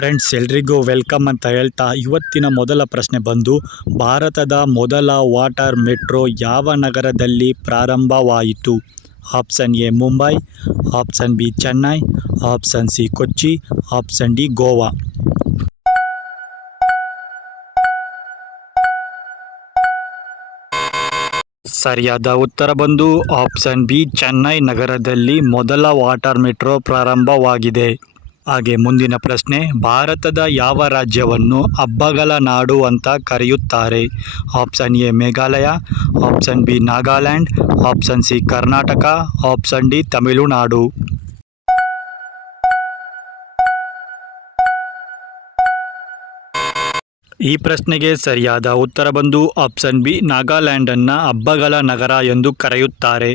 Friends ಎಲ್ರಿಗೂ welcome ಅಂತ ಹೇಳ್ತಾ ಇವತ್ತಿನ ಮೊದಲ ಪ್ರಶ್ನೆ ಬಂದು ಭಾರತದ ಮೊದಲ ವಾಟರ್ ಮೆಟ್ರೋ ಯಾವ ನಗರದಲ್ಲಿ ಪ್ರಾರಂಭವಾಯಿತು? Option A Mumbai, option B Chennai, option C Kochi, option D Goa. ಸರಿಯಾದ ಉತ್ತರ ಬಂದು ಆಪ್ಷನ್ ಬಿ ಚೆನ್ನೈ ನಗರದಲ್ಲಿ ಮೊದಲ ವಾಟರ್ ಮೆಟ್ರೋ ಪ್ರಾರಂಭವಾಗಿದೆ. ಹಾಗೆ ಮುಂದಿನ ಪ್ರಶ್ನೆ, ಭಾರತದ ಯಾವ ರಾಜ್ಯವನ್ನು ಹಬ್ಬಗಳ ನಾಡು ಅಂತ ಕರೆಯುತ್ತಾರೆ? Option A Meghalaya, option B Nagaland, option C Karnataka, option D Tamil Nadu. ಈ ಪ್ರಶ್ನೆಗೆ ಸರಿಯಾದ ಉತ್ತರ ಬಂದು ಆಪ್ಷನ್ ಬಿ ನಾಗಾಲ್ಯಾಂಡನ್ನು ಹಬ್ಬಗಳ ನಗರ ಎಂದು ಕರೆಯುತ್ತಾರೆ.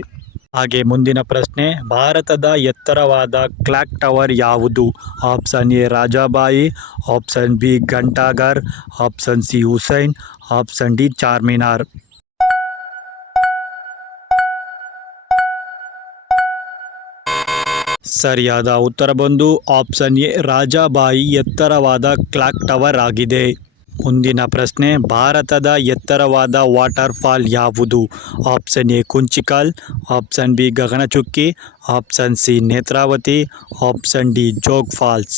ಹಾಗೆ ಮುಂದಿನ ಪ್ರಶ್ನೆ, ಭಾರತದ ಎತ್ತರವಾದ ಕ್ಲಾಕ್ ಟವರ್ ಯಾವುದು? Option A Rajabai, option B Ghantaghar, option C Hussain, option D Charminar. ಸರಿಯಾದ ಉತ್ತರ ಬಂದು ಆಪ್ಷನ್ ಎ ರಾಜಾಬಾಯಿ ಎತ್ತರವಾದ ಕ್ಲಾಕ್ ಟವರ್ ಆಗಿದೆ. ಮುಂದಿನ ಪ್ರಶ್ನೆ, ಭಾರತದ ಎತ್ತರವಾದ ವಾಟರ್ ಫಾಲ್ ಯಾವುದು? Option A Kunchikal, option B Gaganachukki, option C Netravati, option D Jog falls.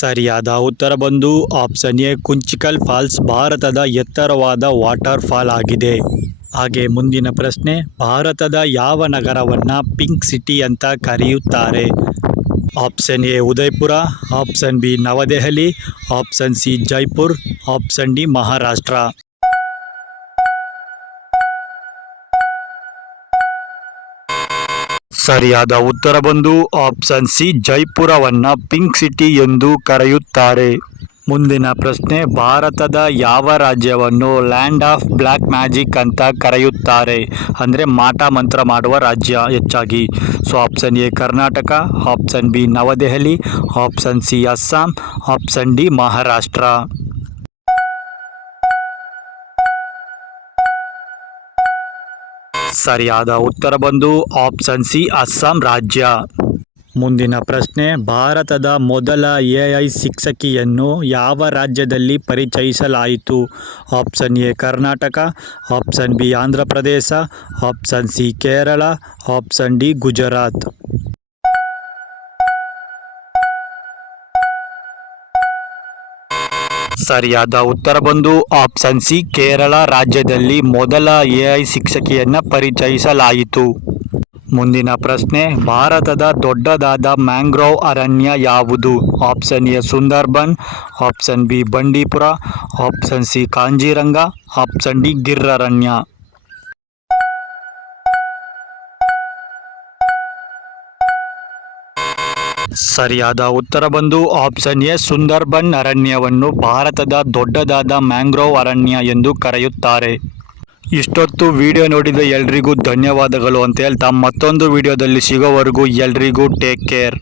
ಸರಿಯಾದ ಉತ್ತರ ಬಂದು ಆಪ್ಷನ್ ಎ ಕುಂಚಿಕಲ್ ಫಾಲ್ಸ್ ಭಾರತದ ಎತ್ತರವಾದ ವಾಟರ್ ಫಾಲ್ ಆಗಿದೆ. ಹಾಗೆ ಮುಂದಿನ ಪ್ರಶ್ನೆ, ಭಾರತದ ಯಾವ ನಗರವನ್ನು ಪಿಂಕ್ ಸಿಟಿ ಅಂತ ಕರೆಯುತ್ತಾರೆ? Option A Udaipur, option B Navadehali, option C Jaipur, option D Maharashtra. ಸರಿಯಾದ ಉತ್ತರ ಬಂದು ಆಪ್ಷನ್ ಸಿ ಜೈಪುರವನ್ನು ಪಿಂಕ್ ಸಿಟಿ ಎಂದು ಕರೆಯುತ್ತಾರೆ. ಮುಂದಿನ ಪ್ರಶ್ನೆ, ಭಾರತದ ಯಾವ ರಾಜ್ಯವನ್ನು ಲ್ಯಾಂಡ್ ಆಫ್ ಬ್ಲ್ಯಾಕ್ ಮ್ಯಾಜಿಕ್ ಅಂತ ಕರೆಯುತ್ತಾರೆ? ಅಂದರೆ ಮಾಟ ಮಂತ್ರ ಮಾಡುವ ರಾಜ್ಯ ಹೆಚ್ಚಾಗಿ. So option A Karnataka, option B Navadehali, option C Assam, option D Maharashtra. ಸರಿಯಾದ ಉತ್ತರ ಬಂದು ಆಪ್ಷನ್ ಸಿ ಅಸ್ಸಾಂ ರಾಜ್ಯ. ಮುಂದಿನ ಪ್ರಶ್ನೆ, ಭಾರತದ ಮೊದಲ AI ಶಿಕ್ಷಕಿಯನ್ನು ಯಾವ ರಾಜ್ಯದಲ್ಲಿ ಪರಿಚಯಿಸಲಾಯಿತು? Option A Karnataka, option B Andhra Pradesh, option C Kerala, option D Gujarat. ಸರಿಯಾದ ಉತ್ತರ ಬಂದು ಆಪ್ಷನ್ ಸಿ ಕೇರಳ ರಾಜ್ಯದಲ್ಲಿ ಮೊದಲ AI ಶಿಕ್ಷಕಿಯನ್ನು ಪರಿಚಯಿಸಲಾಯಿತು. ಮುಂದಿನ ಪ್ರಶ್ನೆ, ಭಾರತದ ದೊಡ್ಡದಾದ ಮ್ಯಾಂಗ್ರೋವ್ ಅರಣ್ಯ ಯಾವುದು? Option A Sundarban, option B Bandipura, option C Kaziranga, option D Gir ಅರಣ್ಯ. ಸರಿಯಾದ ಉತ್ತರ ಬಂದು ಆಪ್ಷನ್ ಎ ಸುಂದರ್ಬನ್ ಅರಣ್ಯವನ್ನು ಭಾರತದ ದೊಡ್ಡದಾದ ಮ್ಯಾಂಗ್ರೋವ್ ಅರಣ್ಯ ಎಂದು ಕರೆಯುತ್ತಾರೆ. ಇಷ್ಟೊತ್ತು ವಿಡಿಯೋ ನೋಡಿದ ಎಲ್ರಿಗೂ ಧನ್ಯವಾದಗಳು ಅಂತ ಹೇಳ್ತಾ ಮತ್ತೊಂದು ವಿಡಿಯೋದಲ್ಲಿ ಸಿಗೋವರೆಗೂ ಎಲ್ರಿಗೂ ಟೇಕ್ ಕೇರ್.